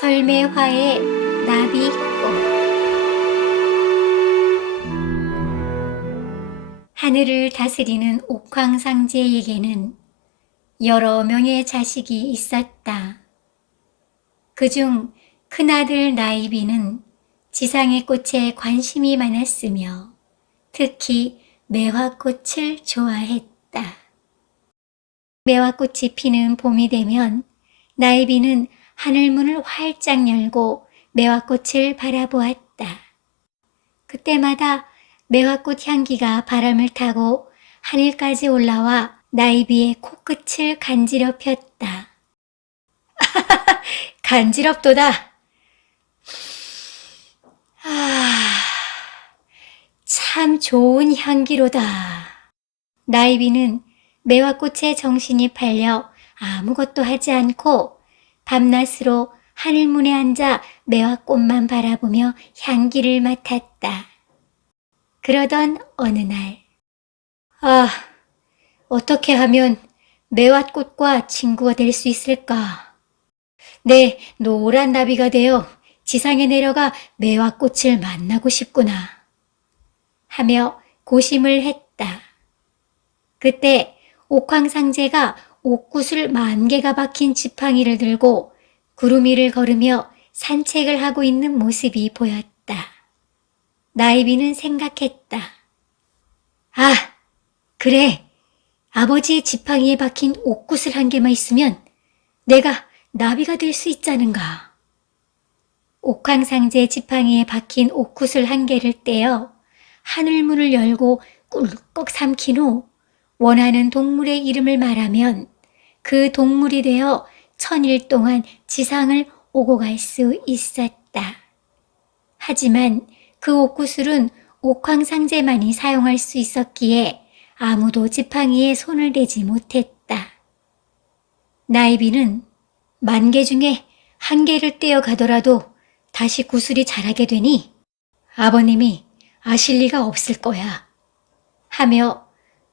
설매화의 나비꽃. 하늘을 다스리는 옥황상제에게는 여러 명의 자식이 있었다. 그중 큰아들 나이비는 지상의 꽃에 관심이 많았으며 특히 매화꽃을 좋아했다. 매화꽃이 피는 봄이 되면 나이비는 하늘문을 활짝 열고 매화꽃을 바라보았다. 그때마다 매화꽃 향기가 바람을 타고 하늘까지 올라와 나이비의 코끝을 간지럽혔다. 간지럽도다. 참 좋은 향기로다. 나이비는 매화꽃에 정신이 팔려 아무것도 하지 않고 밤낮으로 하늘문에 앉아 매화꽃만 바라보며 향기를 맡았다. 그러던 어느 날, 어떻게 하면 매화꽃과 친구가 될 수 있을까? 내 노란 나비가 되어 지상에 내려가 매화꽃을 만나고 싶구나. 하며 고심을 했다. 그때 옥황상제가 옥구슬 10,000개가 박힌 지팡이를 들고 구름 위를 걸으며 산책을 하고 있는 모습이 보였다. 나이비는 생각했다. 그래. 아버지의 지팡이에 박힌 옥구슬 1개만 있으면 내가 나비가 될 수 있자는가. 옥황상제 지팡이에 박힌 옥구슬 1개를 떼어 하늘문을 열고 꿀꺽 삼킨 후 원하는 동물의 이름을 말하면 그 동물이 되어 1000일 동안 지상을 오고 갈 수 있었다. 하지만 그 옥구슬은 옥황상제만이 사용할 수 있었기에 아무도 지팡이에 손을 대지 못했다. 나이비는 10,000개 중에 1개를 떼어 가더라도 다시 구슬이 자라게 되니 아버님이 아실 리가 없을 거야. 하며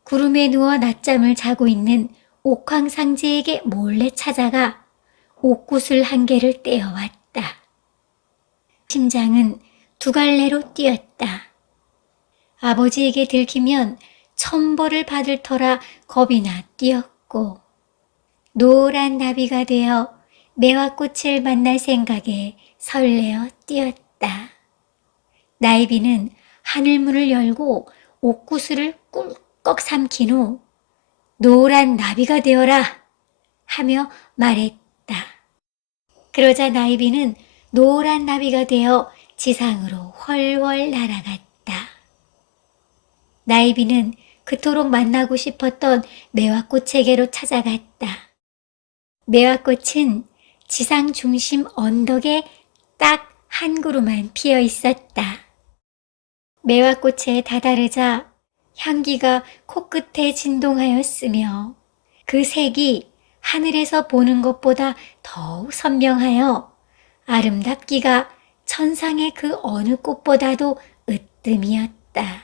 구름에 누워 낮잠을 자고 있는 옥황상제에게 몰래 찾아가 옥구슬 1개를 떼어왔다. 심장은 2갈래로 뛰었다. 아버지에게 들키면 천벌을 받을 터라 겁이 나 뛰었고 노란 나비가 되어 매화꽃을 만날 생각에 설레어 뛰었다. 나이비는 하늘문을 열고 옥구슬을 꿀꺽 삼킨 후 노란 나비가 되어라 하며 말했다. 그러자 나이비는 노란 나비가 되어 지상으로 훨훨 날아갔다. 나이비는 그토록 만나고 싶었던 매화꽃에게로 찾아갔다. 매화꽃은 지상 중심 언덕에 딱 한 그루만 피어 있었다. 매화꽃에 다다르자 향기가 코끝에 진동하였으며 그 색이 하늘에서 보는 것보다 더욱 선명하여 아름답기가 천상의 그 어느 꽃보다도 으뜸이었다.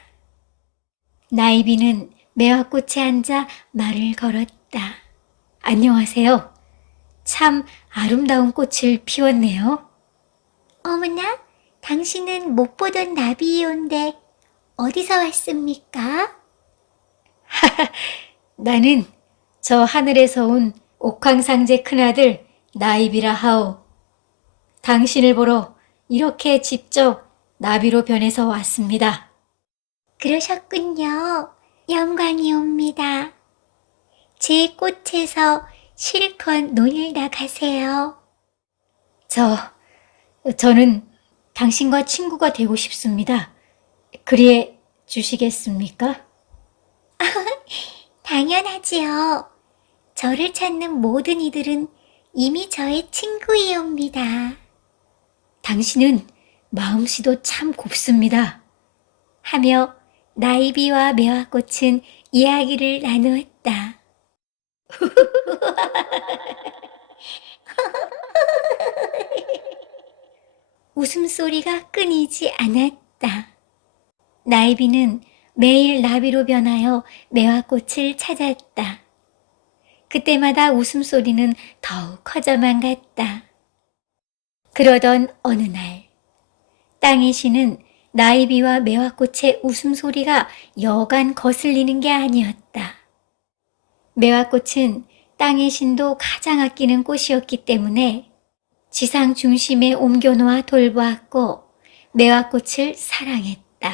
나이비는 매화꽃에 앉아 말을 걸었다. 안녕하세요. 참 아름다운 꽃을 피웠네요. 어머나, 당신은 못 보던 나비이온데 어디서 왔습니까? 나는 저 하늘에서 온 옥황상제 큰아들 나이비라 하오. 당신을 보러 이렇게 직접 나비로 변해서 왔습니다. 그러셨군요. 영광이옵니다. 제 꽃에서 실컷 놀다 가세요. 저는 당신과 친구가 되고 싶습니다. 그리해 주시겠습니까? 당연하지요. 저를 찾는 모든 이들은 이미 저의 친구이옵니다. 당신은 마음씨도 참 곱습니다. 하며 나이비와 매화꽃은 이야기를 나누었다. 웃음소리가 끊이지 않았다. 나이비는 매일 나비로 변하여 매화꽃을 찾았다. 그때마다 웃음소리는 더욱 커져만 갔다. 그러던 어느 날 땅의 신은 나이비와 매화꽃의 웃음소리가 여간 거슬리는 게 아니었다. 매화꽃은 땅의 신도 가장 아끼는 꽃이었기 때문에 지상 중심에 옮겨놓아 돌보았고 매화꽃을 사랑했다.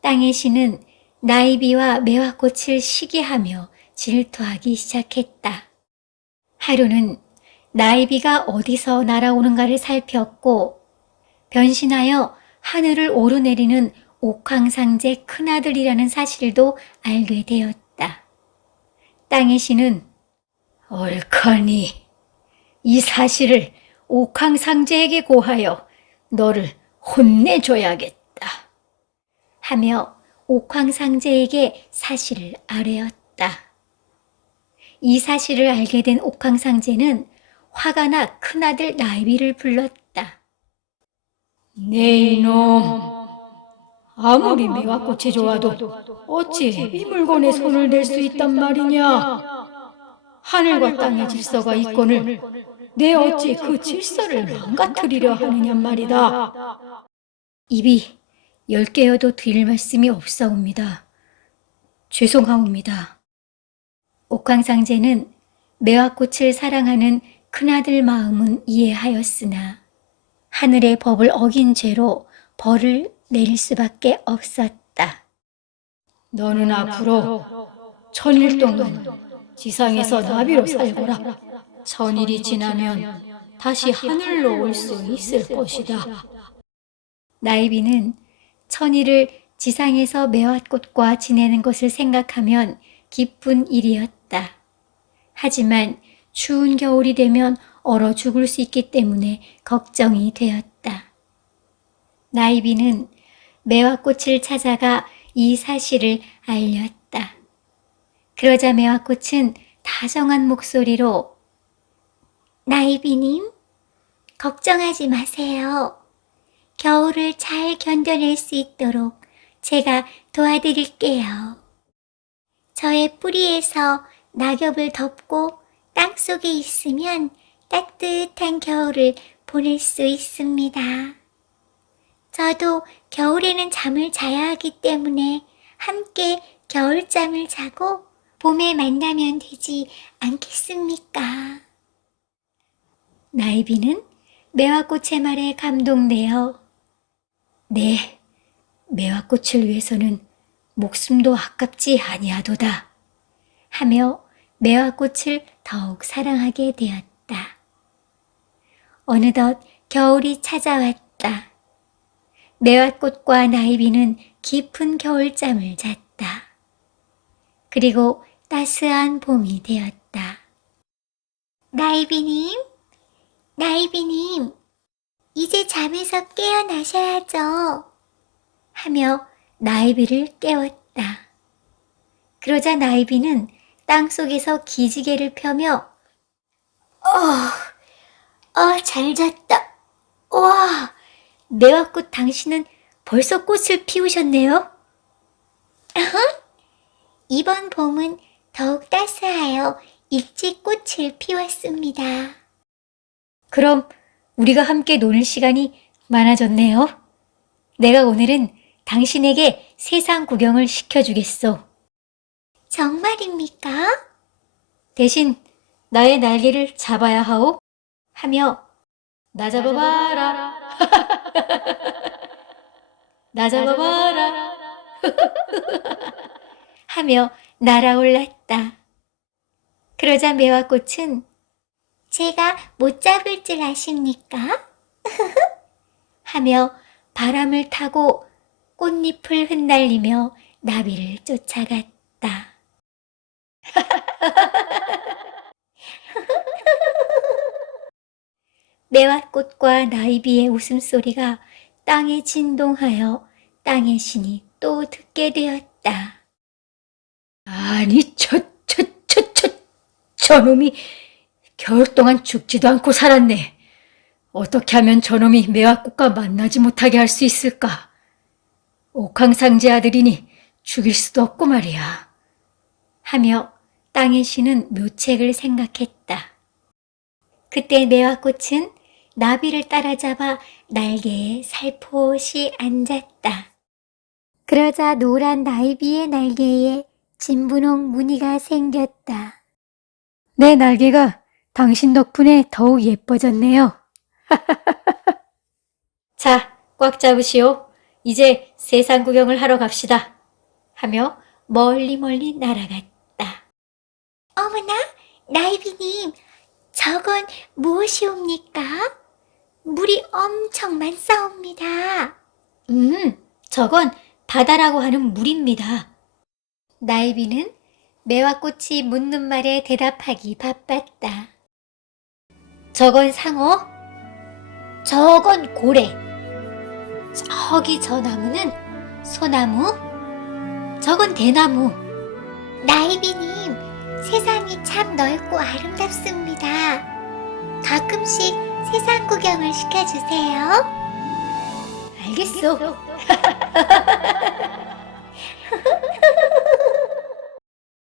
땅의 신은 나이비와 매화꽃을 시기하며 질투하기 시작했다. 하루는 나이비가 어디서 날아오는가를 살폈고 변신하여 하늘을 오르내리는 옥황상제 큰아들이라는 사실도 알게 되었다. 땅의 신은 옳거니 이 사실을 옥황상제에게 고하여 너를 혼내줘야겠다 하며 옥황상제에게 사실을 아뢰었다. 이 사실을 알게 된 옥황상제는 화가 나 큰아들 나이비를 불렀다. 네 이놈, 아무리 매화꽃이 좋아도 어찌 이 물건에 손을 댈 수 있단 말이냐? 하늘과 땅의 질서가 있거늘 내 어찌 그 질서를 망가뜨리려 하느냐 말이다. 입이 10개여도 드릴 말씀이 없사옵니다. 죄송하옵니다. 옥황상제는 매화꽃을 사랑하는 큰아들 마음은 이해하였으나 하늘의 법을 어긴 죄로 벌을 내릴 수밖에 없었다. 너는 앞으로 1000일 동안 지상에서 나비로 살거라. 1000일이 지나면 다시 하늘로 올 수 있을 것이다. 나이비는 1000일을 지상에서 매화꽃과 지내는 것을 생각하면 기쁜 일이었다. 하지만 추운 겨울이 되면 얼어 죽을 수 있기 때문에 걱정이 되었다. 나이비는 매화꽃을 찾아가 이 사실을 알렸다. 그러자 매화꽃은 다정한 목소리로 나이비님, 걱정하지 마세요. 겨울을 잘 견뎌낼 수 있도록 제가 도와드릴게요. 저의 뿌리에서 낙엽을 덮고 땅속에 있으면 따뜻한 겨울을 보낼 수 있습니다. 저도 겨울에는 잠을 자야 하기 때문에 함께 겨울잠을 자고 봄에 만나면 되지 않겠습니까? 나이비는 매화꽃의 말에 감동되어 네, 매화꽃을 위해서는 목숨도 아깝지 아니하도다 하며 매화꽃을 더욱 사랑하게 되었다. 어느덧 겨울이 찾아왔다. 매화꽃과 나이비는 깊은 겨울잠을 잤다. 그리고 따스한 봄이 되었다. 나이비님, 나이비님, 이제 잠에서 깨어나셔야죠. 하며 나이비를 깨웠다. 그러자 나이비는 땅속에서 기지개를 펴며 잘 잤다. 와, 매화꽃 당신은 벌써 꽃을 피우셨네요. 이번 봄은 더욱 따스하여 일찍 꽃을 피웠습니다. 그럼 우리가 함께 노는 시간이 많아졌네요. 내가 오늘은 당신에게 세상 구경을 시켜주겠소. 정말입니까? 대신 나의 날개를 잡아야 하오. 하며 나 잡아봐라. 나 잡아봐라. 하며 날아올랐다. 그러자 매화꽃은 제가 못 잡을 줄 아십니까? 하며 바람을 타고 꽃잎을 흩날리며 나비를 쫓아갔다. 매화꽃과 나이비의 웃음소리가 땅에 진동하여 땅의 신이 또 듣게 되었다. 아니 저놈이 겨울 동안 죽지도 않고 살았네. 어떻게 하면 저놈이 매화꽃과 만나지 못하게 할 수 있을까? 옥황상제 아들이니 죽일 수도 없고 말이야. 하며 땅의 신은 묘책을 생각했다. 그때 매화꽃은 나비를 따라잡아 날개에 살포시 앉았다. 그러자 노란 나비의 날개에 진분홍 무늬가 생겼다. 내 날개가 당신 덕분에 더욱 예뻐졌네요. 자, 꽉 잡으시오. 이제 세상 구경을 하러 갑시다. 하며 멀리 멀리 날아갔다. 어머나, 나이비님, 저건 무엇이옵니까? 물이 엄청 많사옵니다. 저건 바다라고 하는 물입니다. 나이비는 매화꽃이 묻는 말에 대답하기 바빴다. 저건 상어, 저건 고래, 저기 저 나무는 소나무, 저건 대나무. 나이비님, 세상이 참 넓고 아름답습니다. 가끔씩 세상 구경을 시켜주세요. 알겠어.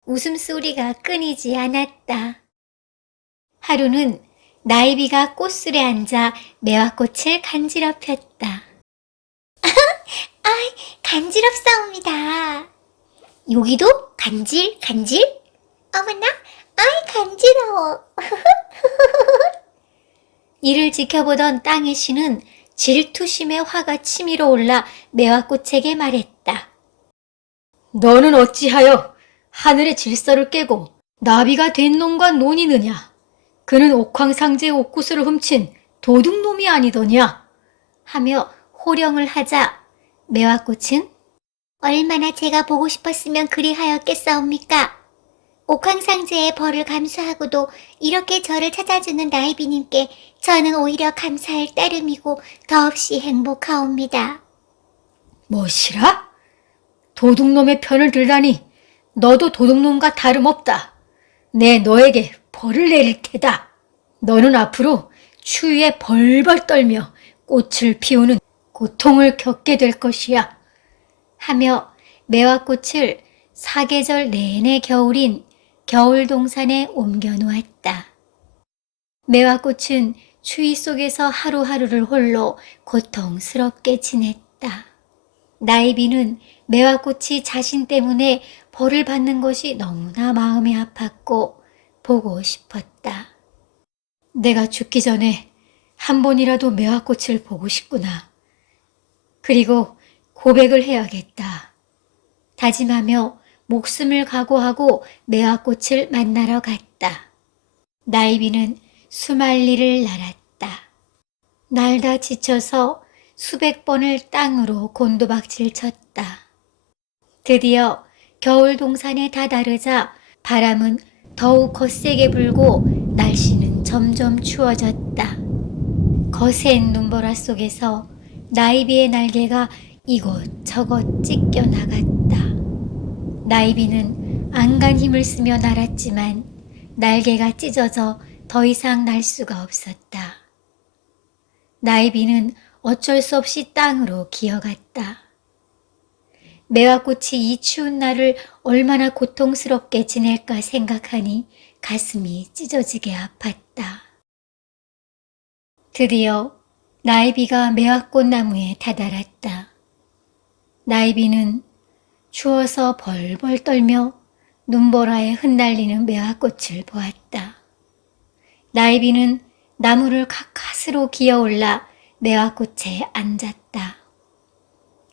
웃음소리가 끊이지 않았다. 하루는 나이비가 꽃술에 앉아 매화꽃을 간지럽혔다. 아이, 간지럽사옵니다. 여기도 간질, 간질? 어머나, 아이, 간지러워. 이를 지켜보던 땅의 신은 질투심의 화가 치밀어 올라 매화꽃에게 말했다. 너는 어찌하여 하늘의 질서를 깨고 나비가 된 놈과 논이느냐? 그는 옥황상제의 옥구슬을 훔친 도둑놈이 아니더냐? 하며 호령을 하자 매화꽃은 얼마나 제가 보고 싶었으면 그리하였겠사옵니까? 옥황상제의 벌을 감수하고도 이렇게 저를 찾아주는 나이비님께 저는 오히려 감사할 따름이고 더없이 행복하옵니다. 뭐시라? 도둑놈의 편을 들다니 너도 도둑놈과 다름없다. 내 너에게 벌을 내릴 테다. 너는 앞으로 추위에 벌벌 떨며 꽃을 피우는 고통을 겪게 될 것이야. 하며 매화꽃을 사계절 내내 겨울인 겨울동산에 옮겨 놓았다. 매화꽃은 추위 속에서 하루하루를 홀로 고통스럽게 지냈다. 나이비는 매화꽃이 자신 때문에 벌을 받는 것이 너무나 마음이 아팠고 보고 싶었다. 내가 죽기 전에 한 번이라도 매화꽃을 보고 싶구나. 그리고 고백을 해야겠다. 다짐하며 목숨을 각오하고 매화꽃을 만나러 갔다. 나이비는 수만리를 날았다. 날다 지쳐서 수백 번을 땅으로 곤두박질 쳤다. 드디어 겨울 동산에 다다르자 바람은 더욱 거세게 불고 날씨는 점점 추워졌다. 거센 눈보라 속에서 나이비의 날개가 이곳저곳 찢겨 나갔다. 나이비는 안간 힘을 쓰며 날았지만 날개가 찢어져 더 이상 날 수가 없었다. 나이비는 어쩔 수 없이 땅으로 기어갔다. 매화꽃이 이 추운 날을 얼마나 고통스럽게 지낼까 생각하니 가슴이 찢어지게 아팠다. 드디어 나이비가 매화꽃 나무에 다다랐다. 나이비는 추워서 벌벌 떨며 눈보라에 흩날리는 매화꽃을 보았다. 나이비는 나무를 가까스로 기어올라 매화꽃에 앉았다.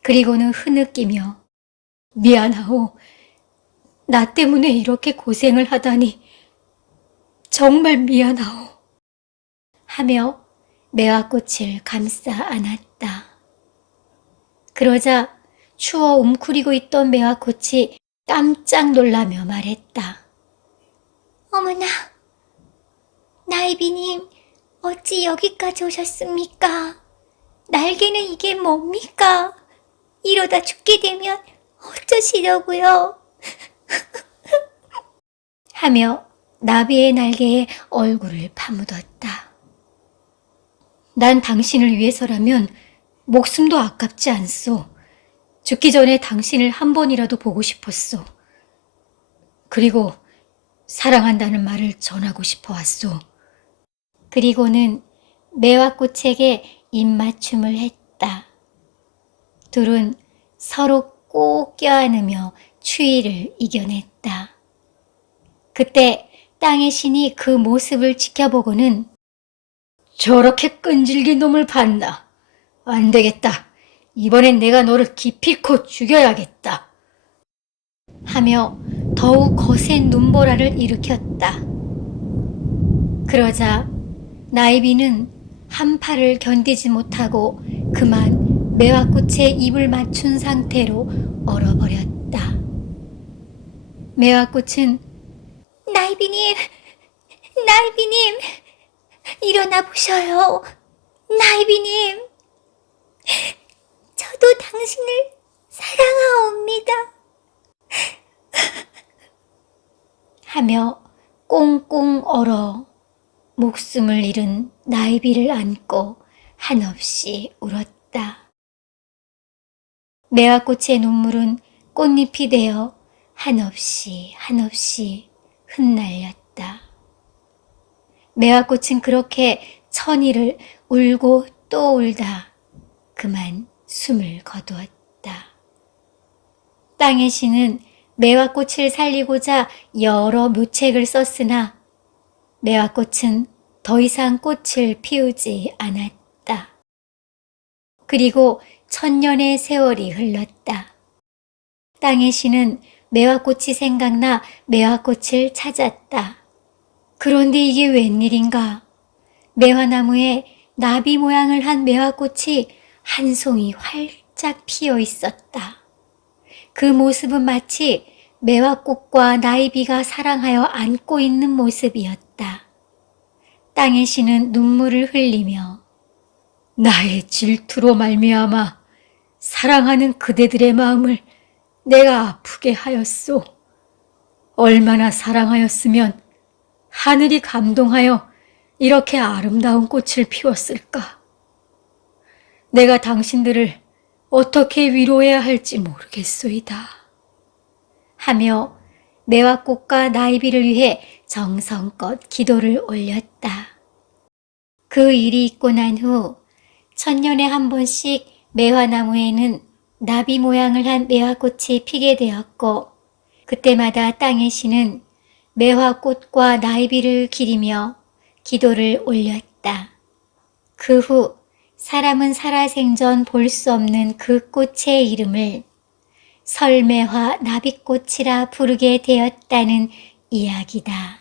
그리고는 흐느끼며 미안하오. 나 때문에 이렇게 고생을 하다니 정말 미안하오. 하며 매화꽃을 감싸 안았다. 그러자 추워 웅크리고 있던 매화꽃이 깜짝 놀라며 말했다. 어머나, 나이비님, 어찌 여기까지 오셨습니까? 날개는 이게 뭡니까? 이러다 죽게 되면 어쩌시려고요? 하며 나비의 날개에 얼굴을 파묻었다. 난 당신을 위해서라면 목숨도 아깝지 않소. 죽기 전에 당신을 한 번이라도 보고 싶었소. 그리고 사랑한다는 말을 전하고 싶어 왔소. 그리고는 매화꽃에게 입맞춤을 했다. 둘은 서로 꼭 껴안으며 추위를 이겨냈다. 그때 땅의 신이 그 모습을 지켜보고는 저렇게 끈질긴 놈을 봤나? 안 되겠다. 이번엔 내가 너를 기필코 죽여야겠다. 하며 더욱 거센 눈보라를 일으켰다. 그러자 나이비는 한파를 견디지 못하고 그만 매화꽃에 입을 맞춘 상태로 얼어버렸다. 매화꽃은 나이비님, 나이비님, 일어나 보셔요. 나이비님, 저도 당신을 사랑하옵니다. 하며 꽁꽁 얼어 목숨을 잃은 나이비를 안고 한없이 울었다. 매화꽃의 눈물은 꽃잎이 되어 한없이 흩날렸다. 매화꽃은 그렇게 천일을 울고 또 울다 그만 숨을 거두었다. 땅의 신은 매화꽃을 살리고자 여러 묘책을 썼으나 매화꽃은 더 이상 꽃을 피우지 않았다. 그리고 1000년의 세월이 흘렀다. 땅의 신은 매화꽃이 생각나 매화꽃을 찾았다. 그런데 이게 웬일인가? 매화나무에 나비 모양을 한 매화꽃이 한 송이 활짝 피어 있었다. 그 모습은 마치 매화꽃과 나이비가 사랑하여 안고 있는 모습이었다. 땅의 신은 눈물을 흘리며 나의 질투로 말미암아 사랑하는 그대들의 마음을 내가 아프게 하였소. 얼마나 사랑하였으면 하늘이 감동하여 이렇게 아름다운 꽃을 피웠을까. 내가 당신들을 어떻게 위로해야 할지 모르겠소이다. 하며 매화꽃과 나이비를 위해 정성껏 기도를 올렸다. 그 일이 있고 난 후 1000년에 한 번씩 매화나무에는 나비 모양을 한 매화꽃이 피게 되었고 그때마다 땅의 신은 매화꽃과 나이비를 기리며 기도를 올렸다. 그 후 사람은 살아생전 볼 수 없는 그 꽃의 이름을 설매화 나비꽃이라 부르게 되었다는 이야기다.